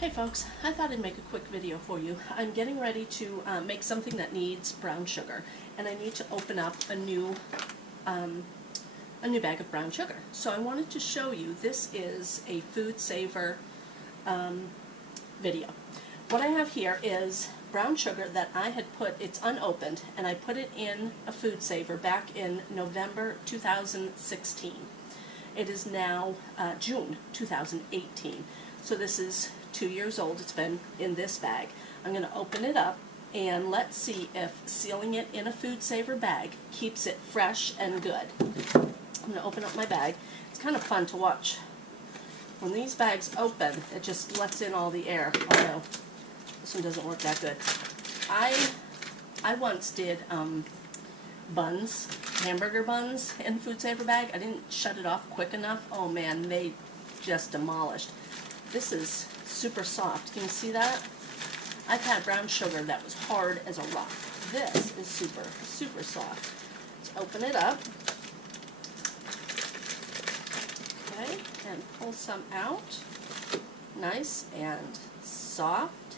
Hey folks, I thought I'd make a quick video for you. I'm getting ready to make something that needs brown sugar, and I need to open up a new bag of brown sugar. So I wanted to show you, this is a food saver video. What I have here is brown sugar that I had put, it's unopened, and I put it in a food saver back in November 2016. It is now June 2018. So this is 2 years old. It's been in this bag. I'm going to open it up and let's see if sealing it in a food saver bag keeps it fresh and good. I'm going to open up my bag. It's kind of fun to watch. When these bags open, it just lets in all the air. Although this one doesn't work that good. I once did buns, hamburger buns in a food saver bag. I didn't shut it off quick enough. Oh man, they just demolished. This is super soft. Can you see that? I've had brown sugar that was hard as a rock. This is super, super soft. Let's open it up. Okay, and pull some out. Nice and soft.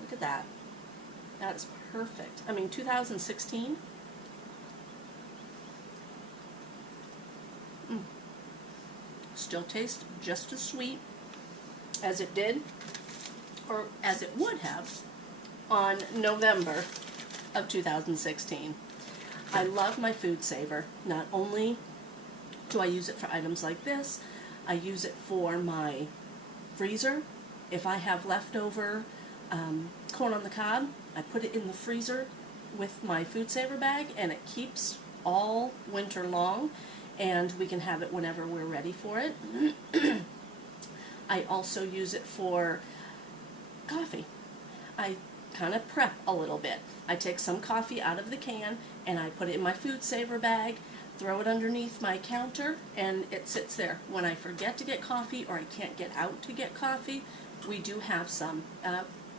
Look at that. That is perfect. I mean, 2016. Still tastes just as sweet as it did, or as it would have, on November of 2016. I love my food saver. Not only do I use it for items like this, I use it for my freezer. If I have leftover corn on the cob, I put it in the freezer with my food saver bag, and it keeps all winter long, and we can have it whenever we're ready for it. I also use it for coffee. I kind of prep a little bit. I take some coffee out of the can and I put it in my food saver bag, throw it underneath my counter, and it sits there. When I forget to get coffee or I can't get out to get coffee, we do have some,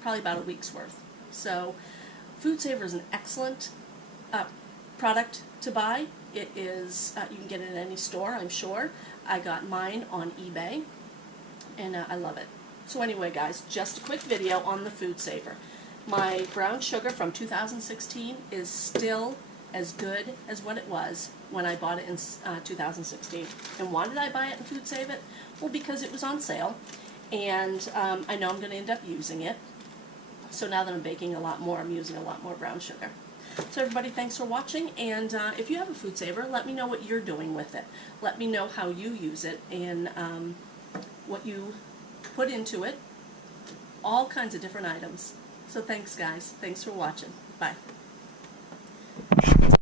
probably about a week's worth. So food saver is an excellent product to buy. It is, you can get it in any store, I'm sure. I got mine on eBay. And I love it. So anyway, guys, just a quick video on the food saver. My brown sugar from 2016 is still as good as what it was when I bought it in 2016. And why did I buy it and food save it? Well, because it was on sale, and I know I'm going to end up using it. So now that I'm baking a lot more, I'm using a lot more brown sugar. So everybody, thanks for watching, and if you have a food saver, let me know what you're doing with it. Let me know how you use it, and what you put into it, all kinds of different items. So thanks guys, thanks for watching, bye.